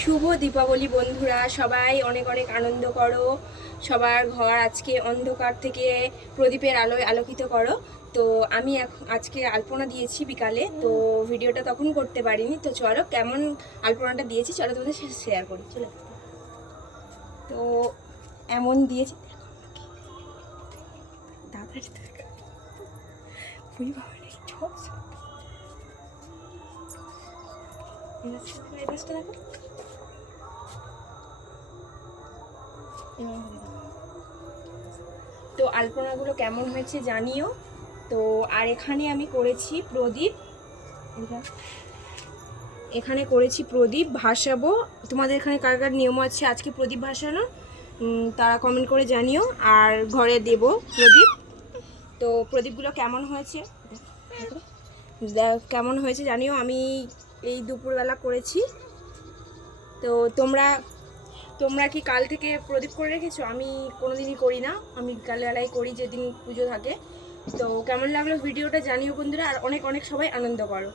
শুভ দীপাবলি বন্ধুরা, সবাই অনেক অনেক আনন্দ করো। সবার ঘর আজকে অন্ধকার থেকে প্রদীপের আলোয় আলোকিত করো। তো আমি আজকে আলপনা দিয়েছি বিকালে, তো ভিডিওটা তখন করতে পারিনি। তো চলো কেমন আলপনাটা দিয়েছি চলো তোমাদের সাথে শেয়ার করি। চলো, তো এমন দিয়েছি, তাড়াতাড়ি দেখো। তো আলপনাগুলো কেমন হয়েছে জানিও। তো আর এখানে আমি করেছি প্রদীপ, এখানে করেছি প্রদীপ ভাসাবো। তোমাদের এখানে কার কার নিয়ম আছে আজকে প্রদীপ ভাসানো, তারা কমেন্ট করে জানিও। আর ঘরে দেব প্রদীপ। তো প্রদীপগুলো কেমন হয়েছে কেমন হয়েছে জানিও। আমি এই দুপুরবেলা করেছি। তো তোমরা কি কাল থেকে প্রদীপ করে রেখেছো? আমি কোনোদিনই করি না, আমি বিকালবেলায় করি যেদিন পুজো থাকে। তো কেমন লাগলো ভিডিওটা জানিও বন্ধুরা, আর অনেক অনেক সবাই আনন্দ করো।